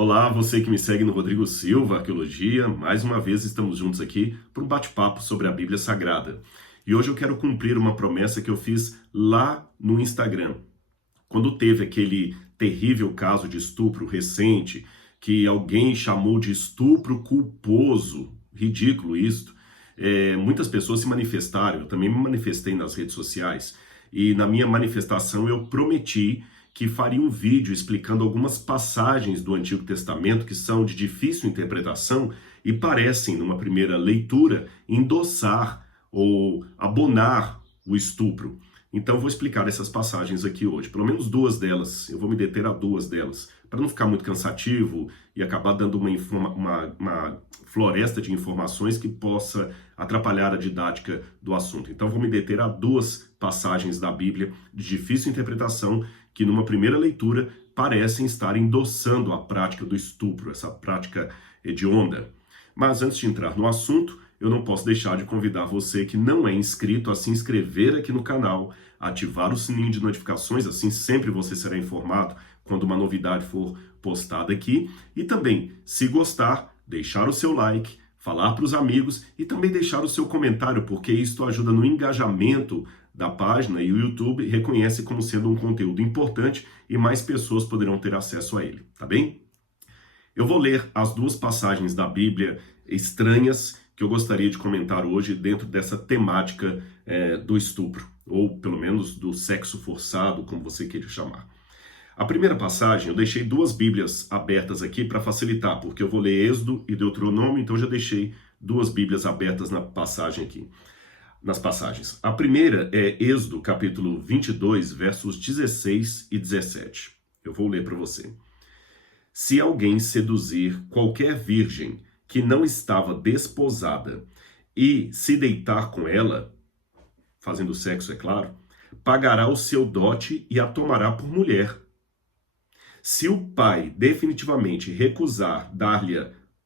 Olá, você que me segue no Rodrigo Silva, Arqueologia. Mais uma vez estamos juntos aqui para um bate-papo sobre a Bíblia Sagrada. E hoje eu quero cumprir uma promessa que eu fiz lá no Instagram. Quando teve aquele terrível caso de estupro recente, que alguém chamou de estupro culposo, ridículo isto, muitas pessoas se manifestaram, eu também me manifestei nas redes sociais, e na minha manifestação eu prometi que faria um vídeo explicando algumas passagens do Antigo Testamento que são de difícil interpretação e parecem, numa primeira leitura, endossar ou abonar o estupro. Então vou explicar essas passagens aqui hoje, pelo menos duas delas, eu vou me deter a duas delas, para não ficar muito cansativo e acabar dando uma floresta de informações que possa atrapalhar a didática do assunto. Então vou me deter a duas passagens da Bíblia de difícil interpretação que numa primeira leitura parecem estar endossando a prática do estupro, essa prática hedionda. Mas antes de entrar no assunto, eu não posso deixar de convidar você que não é inscrito a se inscrever aqui no canal, ativar o sininho de notificações, assim sempre você será informado quando uma novidade for postada aqui. E também, se gostar, deixar o seu like, falar para os amigos e também deixar o seu comentário, porque isto ajuda no engajamento da página e o YouTube reconhece como sendo um conteúdo importante e mais pessoas poderão ter acesso a ele, tá bem? Eu vou ler as duas passagens da Bíblia estranhas que eu gostaria de comentar hoje dentro dessa temática do estupro, ou pelo menos do sexo forçado, como você queira chamar. A primeira passagem, eu deixei duas Bíblias abertas aqui para facilitar, porque eu vou ler Êxodo e Deuteronômio, então eu já deixei duas Bíblias abertas na passagem aqui. Nas passagens. A primeira é Êxodo, capítulo 22, versos 16 e 17. Eu vou ler para você. Se alguém seduzir qualquer virgem que não estava desposada e se deitar com ela, fazendo sexo, é claro, pagará o seu dote e a tomará por mulher. Se o pai definitivamente recusar dar-lhe,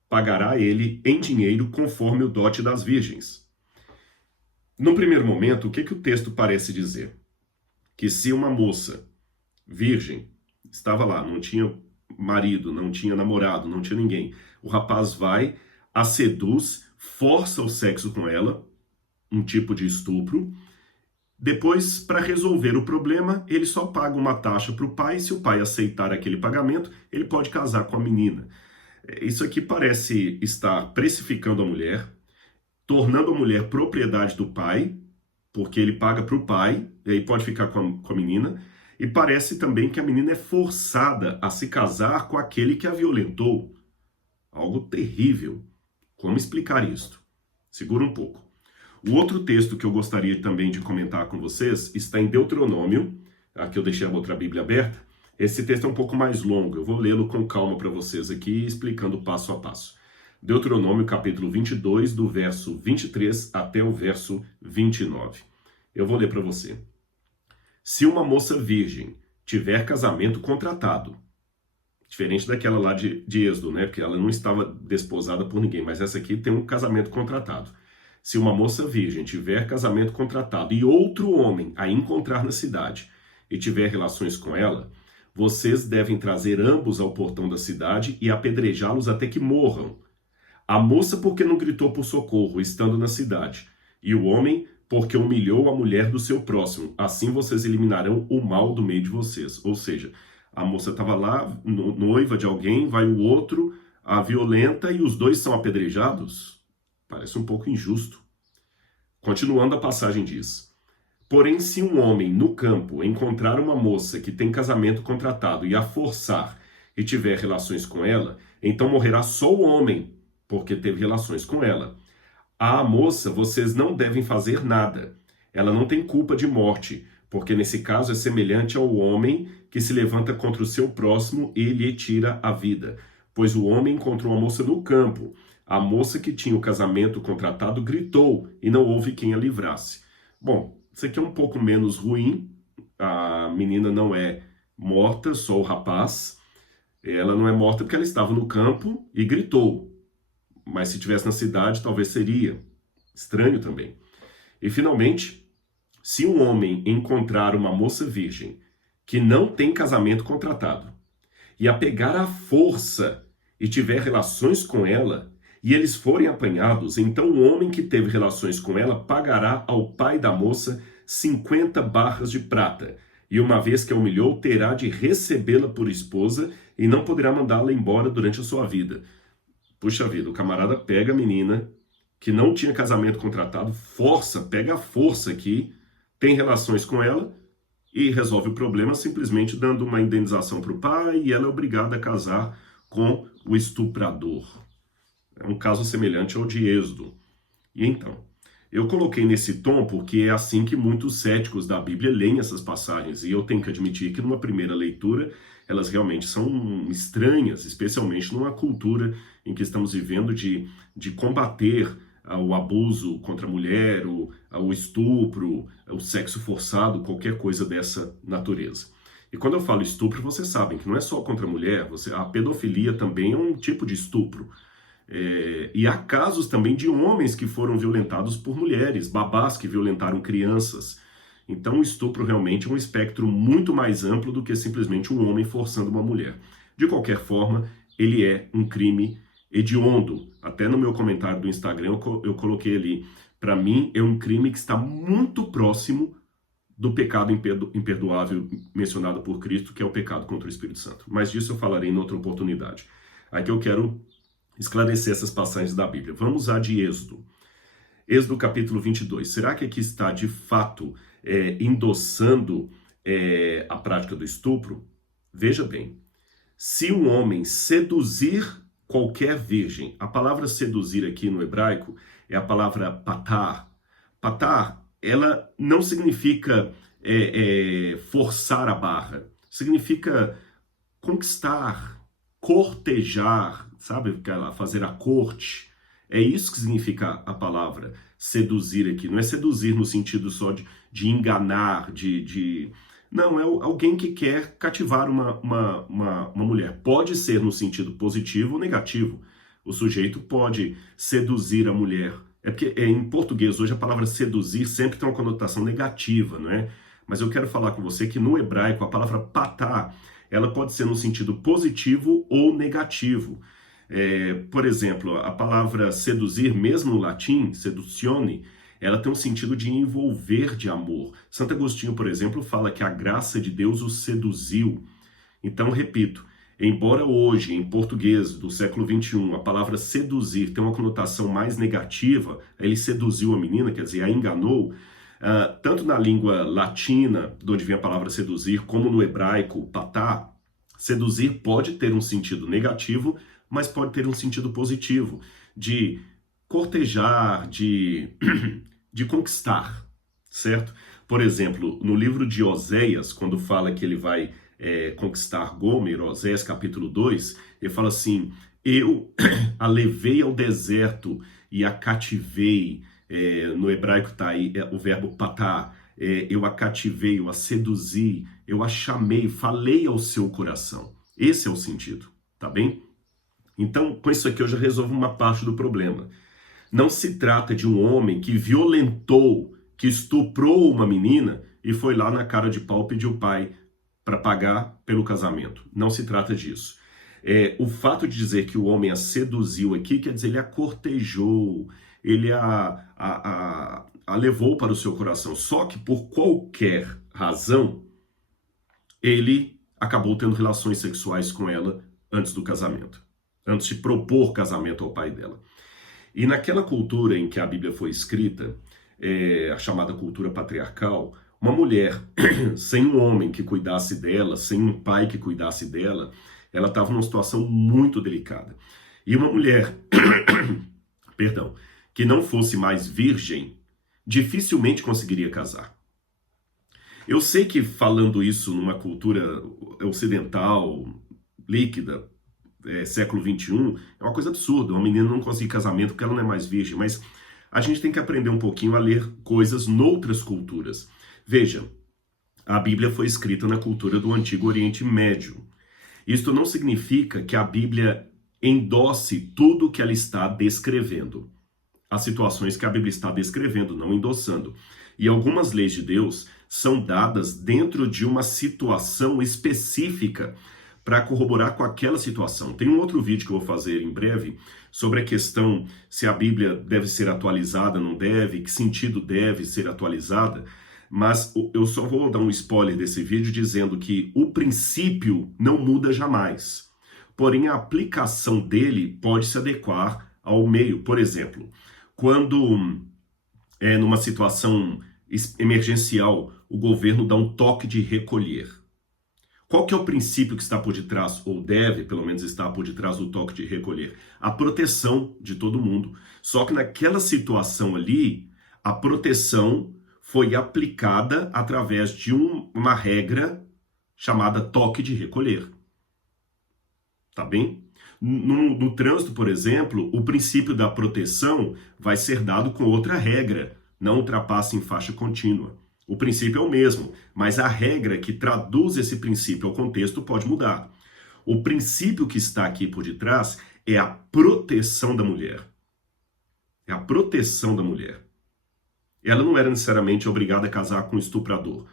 pagará ele em dinheiro conforme o dote das virgens. No primeiro momento, o que o texto parece dizer? Que se uma moça virgem estava lá, não tinha marido, não tinha namorado, não tinha ninguém, o rapaz vai, a seduz, força o sexo com ela, um tipo de estupro. Depois, para resolver o problema, ele só paga uma taxa para o pai. Se o pai aceitar aquele pagamento, ele pode casar com a menina. Isso aqui parece estar precificando a mulher, tornando a mulher propriedade do pai, porque ele paga para o pai, e aí pode ficar com a menina, e parece também que a menina é forçada a se casar com aquele que a violentou. Algo terrível. Como explicar isto? Segura um pouco. O outro texto que eu gostaria também de comentar com vocês está em Deuteronômio, aqui eu deixei a outra Bíblia aberta. Esse texto é um pouco mais longo, eu vou lê-lo com calma para vocês aqui, explicando passo a passo. Deuteronômio capítulo 22, do verso 23 até o verso 29. Eu vou ler para você. Se uma moça virgem tiver casamento contratado, diferente daquela lá de Êxodo, né? Porque ela não estava desposada por ninguém, mas essa aqui tem um casamento contratado. Se uma moça virgem tiver casamento contratado e outro homem a encontrar na cidade e tiver relações com ela, vocês devem trazer ambos ao portão da cidade e apedrejá-los até que morram. A moça porque não gritou por socorro, estando na cidade, e o homem porque humilhou a mulher do seu próximo. Assim vocês eliminarão o mal do meio de vocês. Ou seja, a moça estava lá, noiva de alguém, vai o outro, a violenta e os dois são apedrejados? Parece um pouco injusto. Continuando, a passagem diz: porém, se um homem no campo encontrar uma moça que tem casamento contratado e a forçar e tiver relações com ela, então morrerá só o homem, porque teve relações com ela. À moça, vocês não devem fazer nada. Ela não tem culpa de morte, porque nesse caso é semelhante ao homem que se levanta contra o seu próximo e lhe tira a vida. Pois o homem encontrou a moça no campo. A moça que tinha o casamento contratado gritou e não houve quem a livrasse. Bom, isso aqui é um pouco menos ruim. A menina não é morta, só o rapaz. Ela não é morta porque ela estava no campo e gritou. Mas se estivesse na cidade, talvez seria estranho também. E finalmente, se um homem encontrar uma moça virgem que não tem casamento contratado e a pegar à força e tiver relações com ela, e eles forem apanhados, então o homem que teve relações com ela pagará ao pai da moça 50 barras de prata, e uma vez que a humilhou, terá de recebê-la por esposa e não poderá mandá-la embora durante a sua vida. Puxa vida, o camarada pega a menina que não tinha casamento contratado, pega a força aqui, tem relações com ela e resolve o problema simplesmente dando uma indenização para o pai, e ela é obrigada a casar com o estuprador. É um caso semelhante ao de Êxodo. E então, eu coloquei nesse tom porque é assim que muitos céticos da Bíblia leem essas passagens, e eu tenho que admitir que numa primeira leitura elas realmente são estranhas, especialmente numa cultura em que estamos vivendo de combater o abuso contra a mulher, o estupro, o sexo forçado, qualquer coisa dessa natureza. E quando eu falo estupro, vocês sabem que não é só contra a mulher, a pedofilia também é um tipo de estupro. E há casos também de homens que foram violentados por mulheres, babás que violentaram crianças. Então o estupro realmente é um espectro muito mais amplo do que simplesmente um homem forçando uma mulher. De qualquer forma, ele é um crime hediondo. Até no meu comentário do Instagram eu coloquei ali, para mim é um crime que está muito próximo do pecado imperdoável mencionado por Cristo, que é o pecado contra o Espírito Santo. Mas disso eu falarei em outra oportunidade. Aqui eu quero esclarecer essas passagens da Bíblia. Vamos à de Êxodo. Êxodo capítulo 22. Será que aqui está de fato endossando a prática do estupro? Veja bem, se um homem seduzir qualquer virgem, a palavra seduzir aqui no hebraico é a palavra patar. Patar, ela não significa forçar a barra, significa conquistar, cortejar, sabe? Fazer a corte. É isso que significa a palavra seduzir aqui. Não é seduzir no sentido só de enganar, Não, é alguém que quer cativar uma mulher. Pode ser no sentido positivo ou negativo. O sujeito pode seduzir a mulher. É porque em português hoje a palavra seduzir sempre tem uma conotação negativa, não é? Mas eu quero falar com você que no hebraico a palavra patá, ela pode ser no sentido positivo ou negativo. Por exemplo, a palavra seduzir, mesmo no latim, seduzione, ela tem um sentido de envolver de amor. Santo Agostinho, por exemplo, fala que a graça de Deus o seduziu. Então, repito, embora hoje, em português do século XXI, a palavra seduzir tem uma conotação mais negativa, ele seduziu a menina, quer dizer, a enganou, tanto na língua latina, de onde vem a palavra seduzir, como no hebraico, patá, seduzir pode ter um sentido negativo, mas pode ter um sentido positivo, de cortejar, de conquistar, certo? Por exemplo, no livro de Oséias, quando fala que ele vai conquistar Gomer, Oséias capítulo 2, ele fala assim, eu a levei ao deserto e a cativei, no hebraico está aí o verbo patá, eu a cativei, eu a seduzi, eu a chamei, falei ao seu coração. Esse é o sentido, tá bem? Então, com isso aqui eu já resolvo uma parte do problema. Não se trata de um homem que violentou, que estuprou uma menina e foi lá na cara de pau pedir o pai para pagar pelo casamento. Não se trata disso. O fato de dizer que o homem a seduziu aqui, quer dizer, ele a cortejou, ele a levou para o seu coração. Só que por qualquer razão, ele acabou tendo relações sexuais com ela antes do casamento, antes de propor casamento ao pai dela. E naquela cultura em que a Bíblia foi escrita, a chamada cultura patriarcal, uma mulher sem um homem que cuidasse dela, sem um pai que cuidasse dela, ela estava numa situação muito delicada. E uma mulher, perdão, que não fosse mais virgem, dificilmente conseguiria casar. Eu sei que falando isso numa cultura ocidental, líquida, século XXI, é uma coisa absurda. Uma menina não conseguir casamento porque ela não é mais virgem, mas a gente tem que aprender um pouquinho a ler coisas noutras culturas. Veja, a Bíblia foi escrita na cultura do Antigo Oriente Médio. Isto não significa que a Bíblia endosse tudo que ela está descrevendo. As situações que a Bíblia está descrevendo, não endossando. E algumas leis de Deus são dadas dentro de uma situação específica para corroborar com aquela situação. Tem um outro vídeo que eu vou fazer em breve sobre a questão se a Bíblia deve ser atualizada, não deve, que sentido deve ser atualizada, mas eu só vou dar um spoiler desse vídeo dizendo que o princípio não muda jamais, porém a aplicação dele pode se adequar ao meio. Por exemplo, quando numa situação emergencial o governo dá um toque de recolher. Qual que é o princípio que está por detrás, ou deve pelo menos estar por detrás do toque de recolher? A proteção de todo mundo. Só que naquela situação ali, a proteção foi aplicada através de uma regra chamada toque de recolher. Tá bem? No trânsito, por exemplo, o princípio da proteção vai ser dado com outra regra. Não ultrapasse em faixa contínua. O princípio é o mesmo, mas a regra que traduz esse princípio ao contexto pode mudar. O princípio que está aqui por detrás é a proteção da mulher. É a proteção da mulher. Ela não era necessariamente obrigada a casar com um estuprador,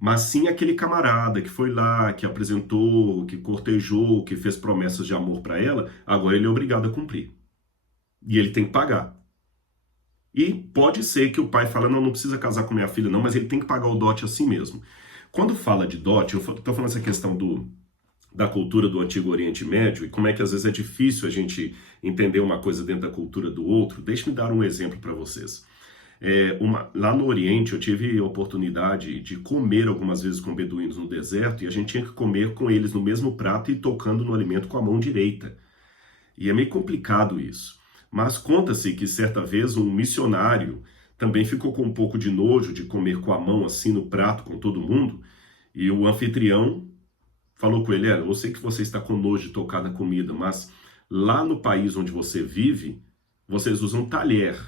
mas sim aquele camarada que foi lá, que apresentou, que cortejou, que fez promessas de amor para ela, agora ele é obrigado a cumprir. E ele tem que pagar. E pode ser que o pai fale, não precisa casar com minha filha não, mas ele tem que pagar o dote assim mesmo. Quando fala de dote, eu estou falando essa questão da cultura do Antigo Oriente Médio e como é que às vezes é difícil a gente entender uma coisa dentro da cultura do outro. Deixe-me dar um exemplo para vocês. Lá no Oriente eu tive a oportunidade de comer algumas vezes com beduínos no deserto e a gente tinha que comer com eles no mesmo prato e tocando no alimento com a mão direita. E é meio complicado isso. Mas conta-se que certa vez um missionário também ficou com um pouco de nojo de comer com a mão assim no prato com todo mundo. E o anfitrião falou com ele, eu sei que você está com nojo de tocar na comida, mas lá no país onde você vive, vocês usam talher.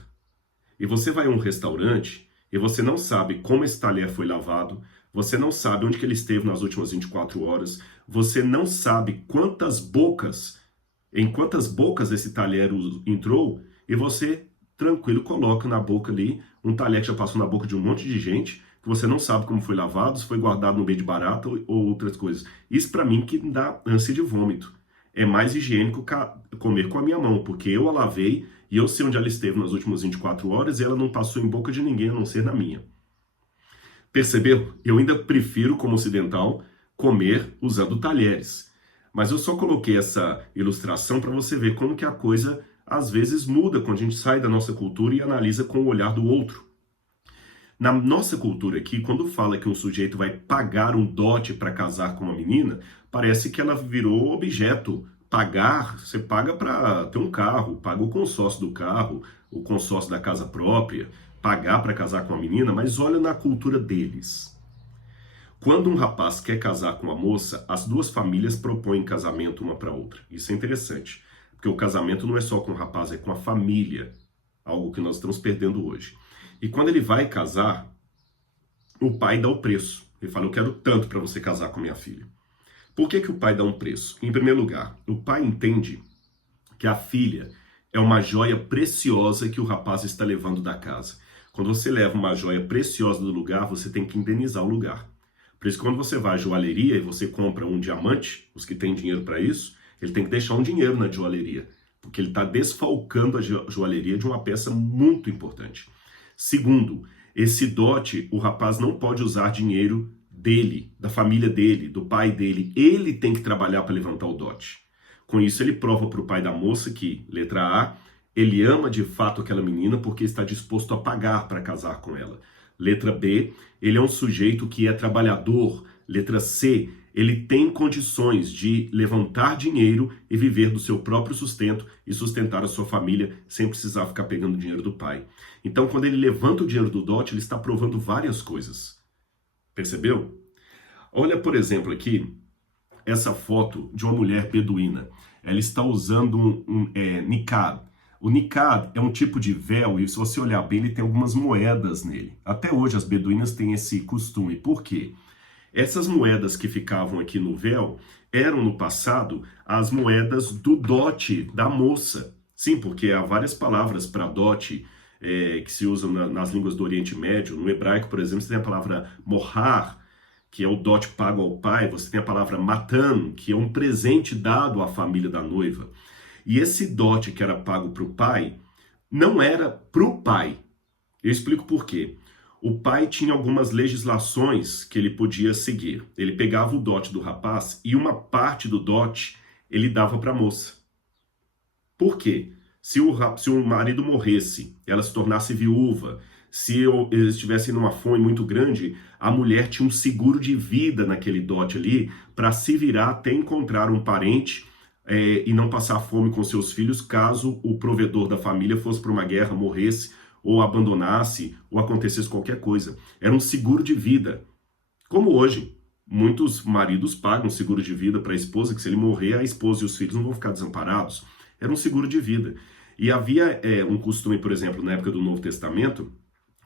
E você vai a um restaurante e você não sabe como esse talher foi lavado, você não sabe onde que ele esteve nas últimas 24 horas, você não sabe em quantas bocas esse talher entrou, e você, tranquilo, coloca na boca ali um talher que já passou na boca de um monte de gente, que você não sabe como foi lavado, se foi guardado no meio de barata ou outras coisas. Isso para mim que dá ânsia de vômito. É mais higiênico comer com a minha mão, porque eu a lavei e eu sei onde ela esteve nas últimas 24 horas e ela não passou em boca de ninguém a não ser na minha. Percebeu? Eu ainda prefiro, como ocidental, comer usando talheres. Mas eu só coloquei essa ilustração para você ver como que a coisa às vezes muda quando a gente sai da nossa cultura e analisa com o olhar do outro. Na nossa cultura aqui, quando fala que um sujeito vai pagar um dote para casar com uma menina, parece que ela virou objeto. Pagar, você paga para ter um carro, paga o consórcio do carro, o consórcio da casa própria, pagar para casar com a menina, mas olha na cultura deles. Quando um rapaz quer casar com uma moça, as duas famílias propõem casamento uma para outra. Isso é interessante, porque o casamento não é só com o rapaz, é com a família, algo que nós estamos perdendo hoje. E quando ele vai casar, o pai dá o preço. Ele fala, eu quero tanto para você casar com minha filha. Por que o pai dá um preço? Em primeiro lugar, o pai entende que a filha é uma joia preciosa que o rapaz está levando da casa. Quando você leva uma joia preciosa do lugar, você tem que indenizar o lugar. Por isso, quando você vai à joalheria e você compra um diamante, os que têm dinheiro para isso, ele tem que deixar um dinheiro na joalheria, porque ele está desfalcando a joalheria de uma peça muito importante. Segundo, esse dote, o rapaz não pode usar dinheiro dele, da família dele, do pai dele. Ele tem que trabalhar para levantar o dote. Com isso, ele prova para o pai da moça que, letra A, ele ama de fato aquela menina porque está disposto a pagar para casar com ela. Letra B, ele é um sujeito que é trabalhador. Letra C, ele tem condições de levantar dinheiro e viver do seu próprio sustento e sustentar a sua família sem precisar ficar pegando dinheiro do pai. Então, quando ele levanta o dinheiro do dote, ele está provando várias coisas. Percebeu? Olha, por exemplo, aqui, essa foto de uma mulher beduína. Ela está usando um niqab. O niqab é um tipo de véu e se você olhar bem, ele tem algumas moedas nele. Até hoje as beduínas têm esse costume. Por quê? Essas moedas que ficavam aqui no véu eram no passado as moedas do dote da moça. Sim, porque há várias palavras para dote que se usam nas línguas do Oriente Médio. No hebraico, por exemplo, você tem a palavra mohar, que é o dote pago ao pai, você tem a palavra matan, que é um presente dado à família da noiva. E esse dote que era pago para o pai, não era para o pai. Eu explico por quê. O pai tinha algumas legislações que ele podia seguir. Ele pegava o dote do rapaz e uma parte do dote ele dava para a moça. Por quê? Se o marido morresse, ela se tornasse viúva, se eles estivessem numa fome muito grande, a mulher tinha um seguro de vida naquele dote ali para se virar até encontrar um parente e não passar fome com seus filhos caso o provedor da família fosse para uma guerra, morresse ou abandonasse ou acontecesse qualquer coisa. Era um seguro de vida. Como hoje, muitos maridos pagam seguro de vida para a esposa, que se ele morrer, a esposa e os filhos não vão ficar desamparados. Era um seguro de vida. E havia um costume, por exemplo, na época do Novo Testamento,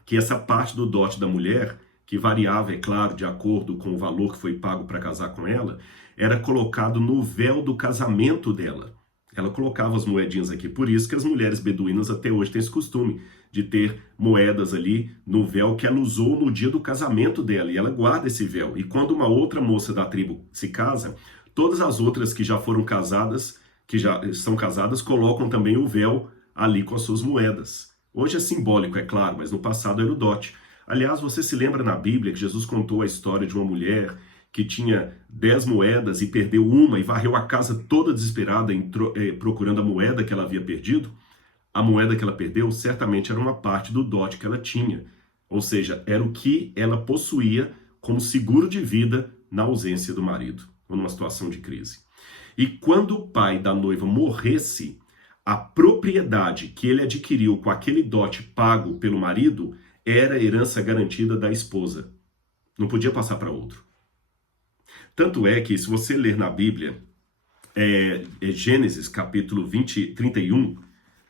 que essa parte do dote da mulher, que variava, é claro, de acordo com o valor que foi pago para casar com ela, era colocado no véu do casamento dela. Ela colocava as moedinhas aqui. Por isso que as mulheres beduínas até hoje têm esse costume de ter moedas ali no véu que ela usou no dia do casamento dela. E ela guarda esse véu. E quando uma outra moça da tribo se casa, todas as outras que já foram casadas, que já estão casadas, colocam também o véu ali com as suas moedas. Hoje é simbólico, é claro, mas no passado era o dote. Aliás, você se lembra na Bíblia que Jesus contou a história de uma mulher que tinha 10 moedas e perdeu uma e varreu a casa toda desesperada procurando a moeda que ela havia perdido? A moeda que ela perdeu certamente era uma parte do dote que ela tinha. Ou seja, era o que ela possuía como seguro de vida na ausência do marido, ou numa situação de crise. E quando o pai da noiva morresse, a propriedade que ele adquiriu com aquele dote pago pelo marido era a herança garantida da esposa. Não podia passar para outro. Tanto é que, se você ler na Bíblia, Gênesis capítulo 31,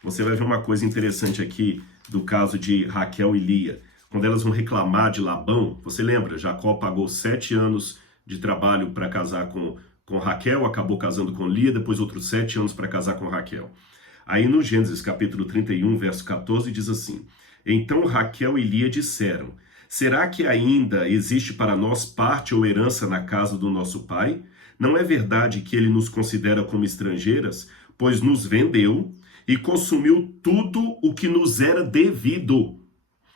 você vai ver uma coisa interessante aqui do caso de Raquel e Lia. Quando elas vão reclamar de Labão, você lembra? Jacó pagou 7 anos de trabalho para casar com Raquel, acabou casando com Lia, depois outros 7 anos para casar com Raquel. Aí no Gênesis capítulo 31, verso 14, diz assim: Então Raquel e Lia disseram: Será que ainda existe para nós parte ou herança na casa do nosso pai? Não é verdade que ele nos considera como estrangeiras, pois nos vendeu e consumiu tudo o que nos era devido.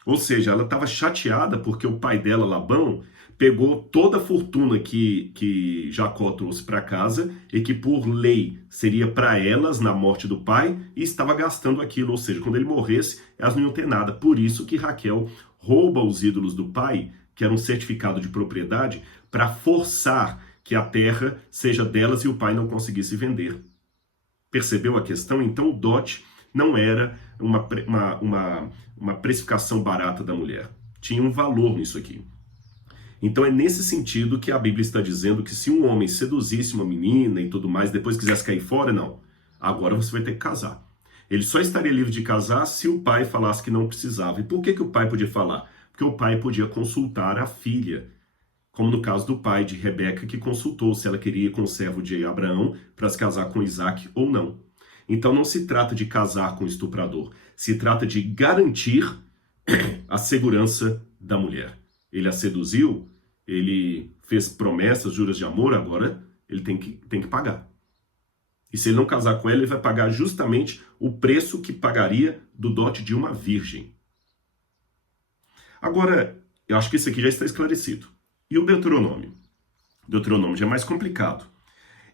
Ou seja, ela estava chateada porque o pai dela, Labão, pegou toda a fortuna que Jacó trouxe para casa e que por lei seria para elas na morte do pai e estava gastando aquilo. Ou seja, quando ele morresse, elas não iam ter nada. Por isso que Raquel rouba os ídolos do pai, que era um certificado de propriedade, para forçar que a terra seja delas e o pai não conseguisse vender. Percebeu a questão? Então o dote não era uma precificação barata da mulher. Tinha um valor nisso aqui. Então é nesse sentido que a Bíblia está dizendo que se um homem seduzisse uma menina e tudo mais, depois quisesse cair fora, não. Agora você vai ter que casar. Ele só estaria livre de casar se o pai falasse que não precisava. E por que o pai podia falar? Porque o pai podia consultar a filha. Como no caso do pai de Rebeca, que consultou se ela queria ir com o servo de Abraão para se casar com Isaac ou não. Então não se trata de casar com o estuprador. Se trata de garantir a segurança da mulher. Ele a seduziu, ele fez promessas, juras de amor, agora ele tem que pagar. E se ele não casar com ela, ele vai pagar justamente o preço que pagaria do dote de uma virgem. Agora, eu acho que isso aqui já está esclarecido. E o Deuteronômio? O Deuteronômio já é mais complicado.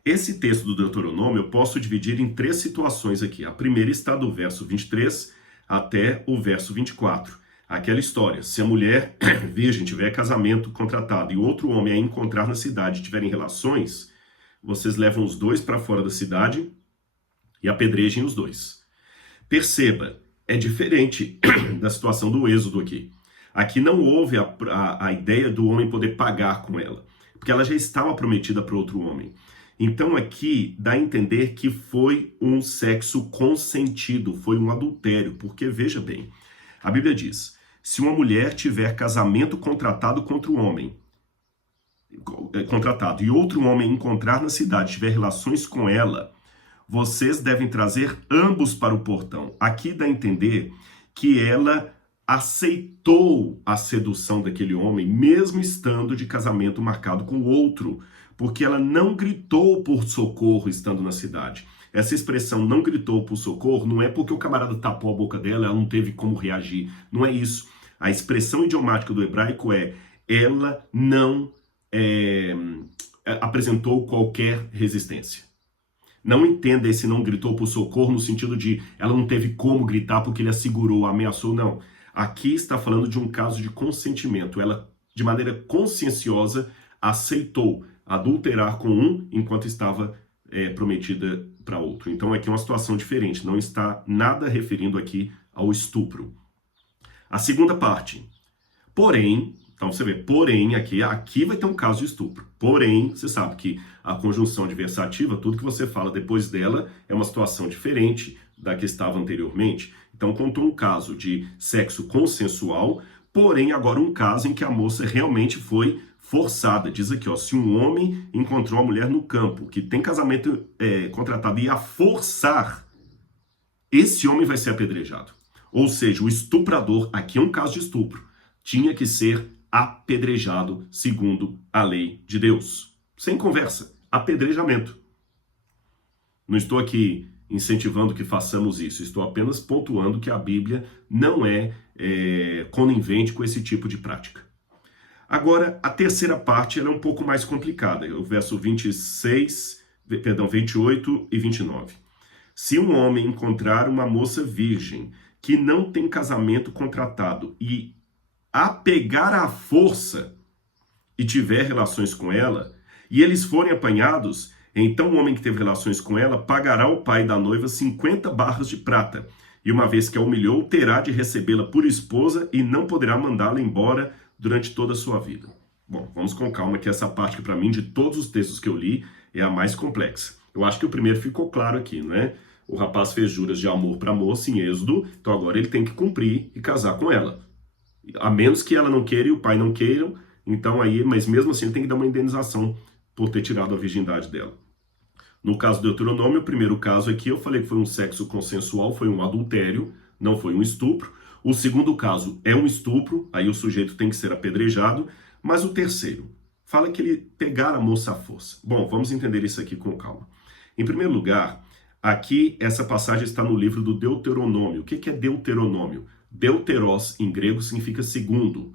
Esse texto do Deuteronômio eu posso dividir em 3 situações aqui. A primeira está do verso 23 até o verso 24. Aquela história, se a mulher virgem tiver casamento contratado e outro homem a encontrar na cidade tiverem relações, vocês levam os 2 para fora da cidade e apedrejem os 2. Perceba, é diferente da situação do Êxodo aqui. Aqui não houve a ideia do homem poder pagar com ela, porque ela já estava prometida para outro homem. Então aqui dá a entender que foi um sexo consentido, foi um adultério, porque veja bem, a Bíblia diz, se uma mulher tiver casamento contratado contra o homem, e outro homem encontrar na cidade, tiver relações com ela, vocês devem trazer ambos para o portão. Aqui dá a entender que ela aceitou a sedução daquele homem, mesmo estando de casamento marcado com outro, porque ela não gritou por socorro estando na cidade. Essa expressão não gritou por socorro não é porque o camarada tapou a boca dela, ela não teve como reagir. Não é isso. A expressão idiomática do hebraico é ela não apresentou qualquer resistência. Não entenda esse não gritou por socorro no sentido de ela não teve como gritar porque ele a segurou, ameaçou, não. Aqui está falando de um caso de consentimento. Ela, de maneira conscienciosa, aceitou adulterar com um enquanto estava prometida para outro. Então aqui é uma situação diferente, não está nada referindo aqui ao estupro. A segunda parte, porém, então você vê, porém, aqui vai ter um caso de estupro. Porém, você sabe que a conjunção adversativa, tudo que você fala depois dela é uma situação diferente da que estava anteriormente. Então contou um caso de sexo consensual, porém agora um caso em que a moça realmente foi forçada. Diz aqui, ó, se um homem encontrou uma mulher no campo, que tem casamento contratado, e a forçar, esse homem vai ser apedrejado. Ou seja, o estuprador, aqui é um caso de estupro, tinha que ser apedrejado segundo a lei de Deus. Sem conversa, apedrejamento. Não estou aqui incentivando que façamos isso, estou apenas pontuando que a Bíblia não é conivente com esse tipo de prática. Agora, a terceira parte ela é um pouco mais complicada, o verso 28 e 29. Se um homem encontrar uma moça virgem que não tem casamento contratado e a pegar à força e tiver relações com ela, e eles forem apanhados, então o homem que teve relações com ela pagará ao pai da noiva 50 barras de prata, e uma vez que a humilhou, terá de recebê-la por esposa e não poderá mandá-la embora durante toda a sua vida. Bom, vamos com calma, que essa parte que para mim, de todos os textos que eu li, é a mais complexa. Eu acho que o primeiro ficou claro aqui, não é? O rapaz fez juras de amor para a moça em Êxodo, então agora ele tem que cumprir e casar com ela. A menos que ela não queira e o pai não queiram, então aí, mas mesmo assim ele tem que dar uma indenização por ter tirado a virgindade dela. No caso do Deuteronômio, o primeiro caso aqui, eu falei que foi um sexo consensual, foi um adultério, não foi um estupro. O segundo caso é um estupro, aí o sujeito tem que ser apedrejado. Mas o terceiro, fala que ele pegar a moça à força. Bom, vamos entender isso aqui com calma. Em primeiro lugar, aqui essa passagem está no livro do Deuteronômio. O que é Deuteronômio? Deuteros, em grego, significa segundo.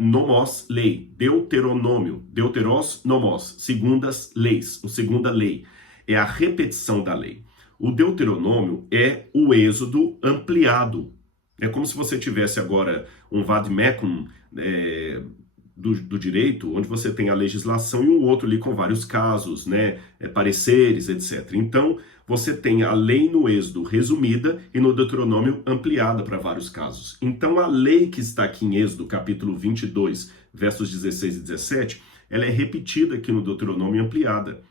Nomos, lei. Deuteronômio. Deuteros, nomos. Segundas leis. Ou segunda lei. É a repetição da lei. O Deuteronômio é o Êxodo ampliado. É como se você tivesse agora um vademecum do direito, onde você tem a legislação e um outro ali com vários casos, né, pareceres, etc. Então, você tem a lei no Êxodo resumida e no Deuteronômio ampliada para vários casos. Então, a lei que está aqui em Êxodo, capítulo 22, versos 16 e 17, ela é repetida aqui no Deuteronômio ampliada.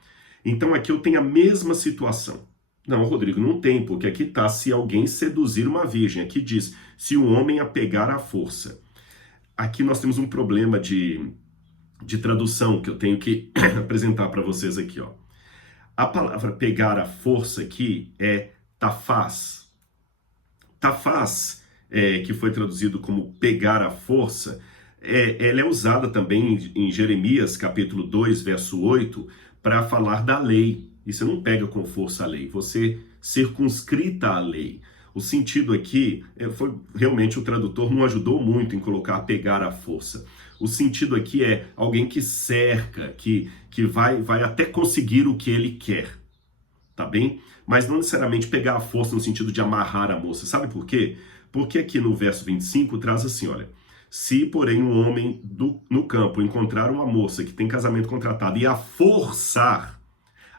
Então, aqui eu tenho a mesma situação. Não, Rodrigo, não tem, porque aqui está se alguém seduzir uma virgem. Aqui diz, se um homem a pegar à força. Aqui nós temos um problema de tradução que eu tenho que apresentar para vocês aqui, ó. A palavra pegar à força aqui é tafaz. Tafaz, que foi traduzido como pegar à força, ela é usada também em Jeremias, capítulo 2, verso 8, para falar da lei. E você não pega com força a lei, você circunscrita a lei. O sentido aqui, foi realmente o tradutor não ajudou muito em colocar pegar à força. O sentido aqui é alguém que cerca, que vai até conseguir o que ele quer, tá bem? Mas não necessariamente pegar à força no sentido de amarrar a moça. Sabe por quê? Porque aqui no verso 25 traz assim, olha, se porém um homem no campo encontrar uma moça que tem casamento contratado e a forçar,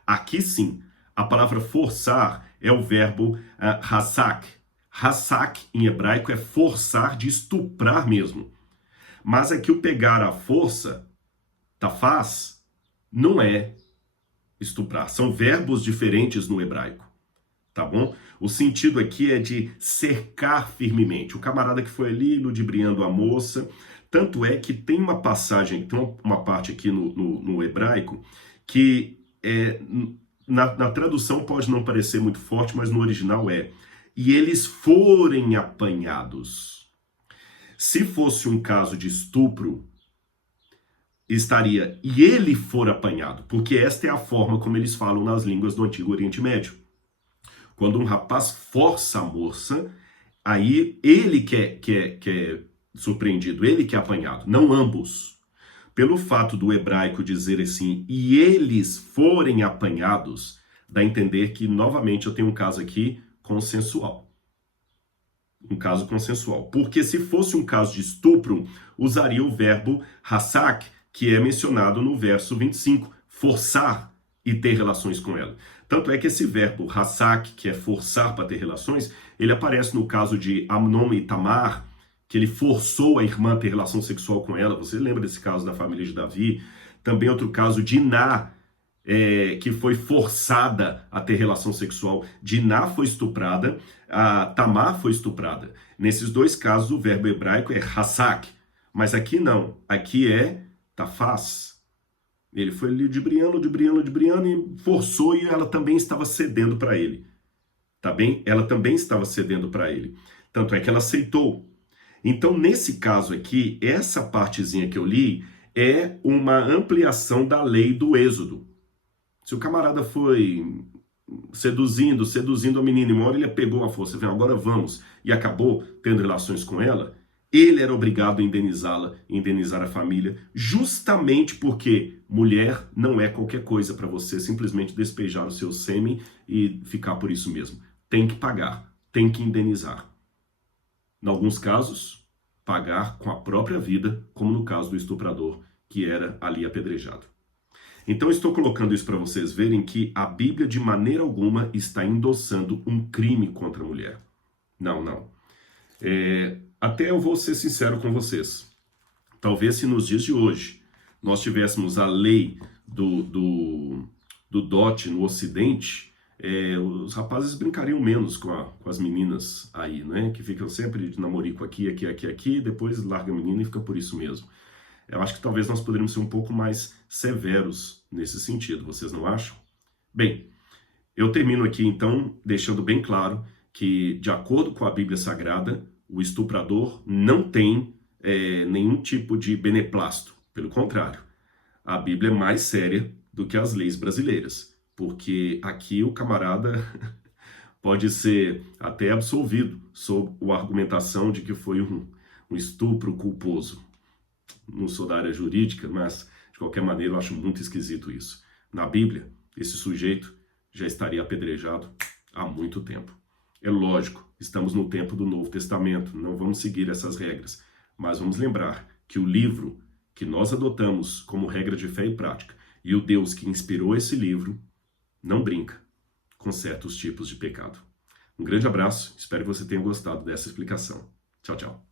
aqui sim, a palavra forçar é o verbo hasak. Hasak, em hebraico, é forçar, de estuprar mesmo. Mas aqui o pegar à força, tafaz, não é estuprar. São verbos diferentes no hebraico, tá bom? O sentido aqui é de cercar firmemente. O camarada que foi ali ludibriando a moça. Tanto é que tem uma passagem, tem uma parte aqui no hebraico, que na tradução pode não parecer muito forte, mas no original é: e eles forem apanhados. Se fosse um caso de estupro, estaria e ele for apanhado, porque esta é a forma como eles falam nas línguas do Antigo Oriente Médio. Quando um rapaz força a moça, aí ele que é surpreendido, ele que é apanhado, não ambos. Pelo fato do hebraico dizer assim, e eles forem apanhados, dá a entender que, novamente, eu tenho um caso aqui consensual. Um caso consensual. Porque se fosse um caso de estupro, usaria o verbo hasak, que é mencionado no verso 25, forçar e ter relações com ela. Tanto é que esse verbo hasak, que é forçar para ter relações, ele aparece no caso de Amnon e Tamar, que ele forçou a irmã a ter relação sexual com ela. Você lembra desse caso da família de Davi? Também outro caso de Iná, que foi forçada a ter relação sexual. Diná foi estuprada, a Tamar foi estuprada. Nesses dois casos, o verbo hebraico é hasak, mas aqui não, aqui é tafaz. Ele foi ludibriando e forçou, e ela também estava cedendo para ele. Tá bem? Ela também estava cedendo para ele. Tanto é que ela aceitou. Então, nesse caso aqui, essa partezinha que eu li é uma ampliação da lei do Êxodo. Se o camarada foi seduzindo a menina, e uma hora ele pegou a força, agora vamos, e acabou tendo relações com ela, ele era obrigado a indenizá-la, indenizar a família, justamente porque mulher não é qualquer coisa para você simplesmente despejar o seu sêmen e ficar por isso mesmo. Tem que pagar, tem que indenizar. Em alguns casos, pagar com a própria vida, como no caso do estuprador, que era ali apedrejado. Então, estou colocando isso para vocês verem que a Bíblia, de maneira alguma, está endossando um crime contra a mulher. Não. Até eu vou ser sincero com vocês. Talvez se nos dias de hoje nós tivéssemos a lei do dote no Ocidente, os rapazes brincariam menos com as meninas aí, né? Que ficam sempre de namorico aqui, depois larga a menina e fica por isso mesmo. Eu acho que talvez nós poderíamos ser um pouco mais severos nesse sentido, vocês não acham? Bem, eu termino aqui então deixando bem claro que, de acordo com a Bíblia Sagrada, o estuprador não tem nenhum tipo de beneplácito. Pelo contrário, a Bíblia é mais séria do que as leis brasileiras, porque aqui o camarada pode ser até absolvido sob a argumentação de que foi um estupro culposo. Não sou da área jurídica, mas de qualquer maneira eu acho muito esquisito isso. Na Bíblia, esse sujeito já estaria apedrejado há muito tempo. É lógico, estamos no tempo do Novo Testamento, não vamos seguir essas regras, mas vamos lembrar que o livro que nós adotamos como regra de fé e prática e o Deus que inspirou esse livro não brinca com certos tipos de pecado. Um grande abraço, espero que você tenha gostado dessa explicação. Tchau, tchau.